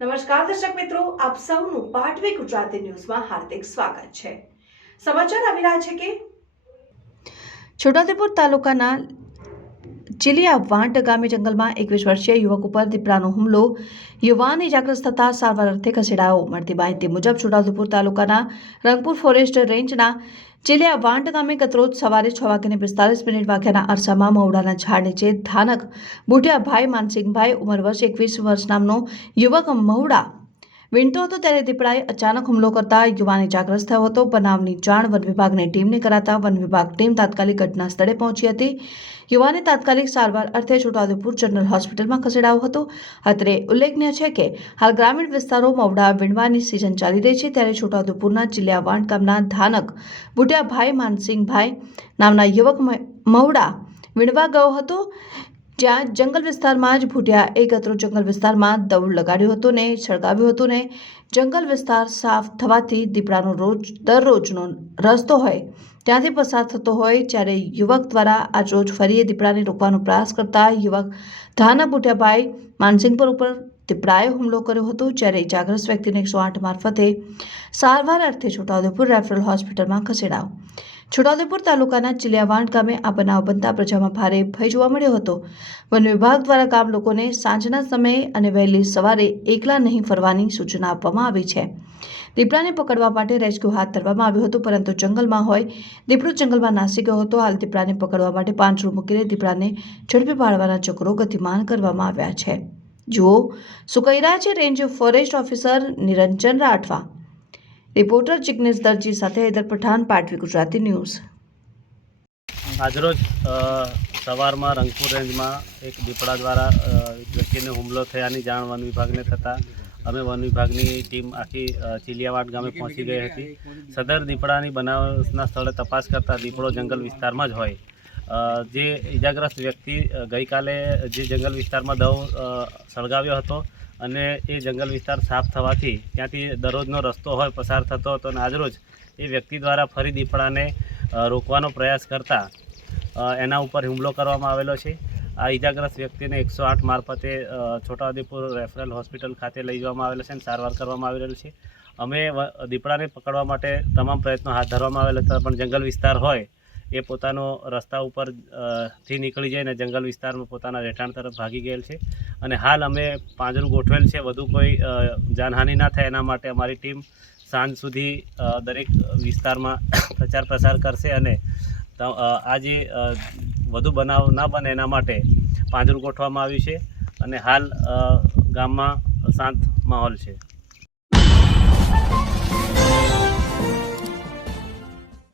નમસ્કાર દર્શક મિત્રો, આપ સૌનું પાટવી ગુજરાતી ન્યૂઝમાં હાર્દિક સ્વાગત છે। સમાચાર આવી રહ્યા છે કે છોટાઉદેપુર તાલુકાના ચીલિયાવાંટ ગામે જંગલમાં 21 વર્ષીય યુવક ઉપર દીપડાનો હુમલો, યુવાન ઇજાગ્રસ્ત થતા સારવાર અર્થે ખસેડાયો। મળતી માહિતી મુજબ છોટાઉદેપુર તાલુકાના રંગપુર ફોરેસ્ટ રેન્જના ચીલિયાવાંટ ગામે ગતરોજ સવારે 6:45 વાગ્યાના અરસામાં મવડાના ઝાડ નીચે ધાનક બુટિયાભાઈ માનસિંહભાઈ ઉંમર વર્ષ 21 વર્ષ નામનો યુવક મવડા વીણતો હતો ત્યારે દીપડાએ અચાનક હુમલો કરતા યુવાન ઇજાગ્રસ્ત થયો હતો। બનાવની જાણ વન વિભાગની ટીમને કરાતા વન વિભાગ ટીમ તાત્કાલિક ઘટના સ્થળે પહોંચી હતી। યુવાને તાત્કાલિક સારવાર અર્થે છોટાઉદેપુર જનરલ હોસ્પિટલમાં ખસેડાયો હતો। અત્રે ઉલ્લેખનીય છે કે હાલ ગ્રામીણ વિસ્તારોમાં મવડા વીણવાની સિઝન ચાલી રહી છે, ત્યારે છોટાઉદેપુરના ચીલિયાવાંટ ગામના ધાનક બુટિયાભાઈ માનસિંહભાઈ નામના યુવક મવડા વીણવા ગયો હતો, જ્યાં જંગલ વિસ્તારમાં જ ભૂટિયાએ ગતરોજ જંગલ વિસ્તારમાં દৌડ લગાડ્યું હતું ને સળગાવ્યું હતું ને જંગલ વિસ્તાર સાફ થવાથી દીપડાનો દરરોજનો રસ્તો હોય ત્યાંથી પસાર થતો હોય, જ્યારે યુવક દ્વારા આજ રોજ ફરી દીપડાને રોકવાનો પ્રયાસ કરતા યુવક ધાનક બુટિયાભાઈ માનસિંહપુર ઉપર દીપડાએ હુમલો કર્યો હતો, જ્યારે ઇજાગ્રસ્ત વ્યક્તિને 108 મારફતે સારવાર અર્થે છોટાઉદેપુર રેફરલ હોસ્પિટલમાં ખસેડાયો। છોટાઉદેપુર તાલુકાના ચીલિયાવાંટ ગામે આ બનાવ બનતા પ્રજામાં ભારે ભય જોવા મળ્યો હતો। વન વિભાગ દ્વારા ગામ લોકોને સાંજના સમયે અને વહેલી સવારે એકલા નહીં ફરવાની સૂચના આપવામાં આવી છે। દીપડાને પકડવા માટે રેસ્ક્યુ હાથ ધરવામાં આવ્યું હતું, પરંતુ જંગલમાં હોય દીપડો જંગલમાં નાસી ગયો હતો। હાલ દીપડાને પકડવા માટે પાંજરું મૂકીને દીપડાને ઝડપી પાડવાના ચક્રો ગતિમાન કરવામાં આવ્યા છે। જુઓ શું કહી રહ્યા છે રેન્જ ફોરેસ્ટ ઓફિસર નિરંજન રાઠવા। રિપોર્ટર જિગ્નેશ દરજી સાથે હૈદર પઠાણ, પાટવી ગુજરાતી ન્યૂઝ। આજરોજ સવારમાં રંગપુર રેન્જમાં એક દીપડા દ્વારા વ્યક્તિને હુમલો થયાની જાણ વન વિભાગને થતાં અમે વન વિભાગની ટીમ આખી ચીલિયાવાંટ ગામે પહોંચી ગઈ હતી। સદર દીપડાની બનાવના સ્થળે તપાસ કરતાં દીપડો જંગલ વિસ્તારમાં જ હોય। જે ઇજાગ્રસ્ત વ્યક્તિ ગઈકાલે જે જંગલ વિસ્તારમાં સળગાવ્યો હતો અને એ જંગલ વિસ્તાર સાફ થવાથી ત્યાંથી દરરોજનો રસ્તો હોય પસાર થતો હતો, અને આજરોજ એ વ્યક્તિ દ્વારા ફરી દીપડાને રોકવાનો પ્રયાસ કરતા એના ઉપર હુમલો કરવામાં આવેલો છે। આ ઇજાગ્રસ્ત વ્યક્તિને 108 મારફતે છોટાઉદેપુર રેફરલ હોસ્પિટલ ખાતે લઈ જવામાં આવેલો છે અને સારવાર કરવામાં આવી રહેલું છે। અમે દીપડાને પકડવા માટે તમામ પ્રયત્નો હાથ ધરવામાં આવેલા હતા, પણ જંગલ વિસ્તાર હોય એ પોતાનો રસ્તા ઉપર થી નીકળી જઈને જંગલ વિસ્તારમાં પોતાના રહેઠાણ તરફ ભાગી ગયેલ છે, અને હાલ અમે પાંજરું ગોઠવેલ છે। વધુ કોઈ જાનહાનિ ના થાય એના માટે અમારી ટીમ સાંજ સુધી દરેક વિસ્તારમાં પ્રચાર પ્રસાર કરશે, અને આજે વધુ બનાવ ના બને એના માટે પાંજરું ગોઠવવામાં આવ્યું છે, અને હાલ ગામમાં શાંત માહોલ છે।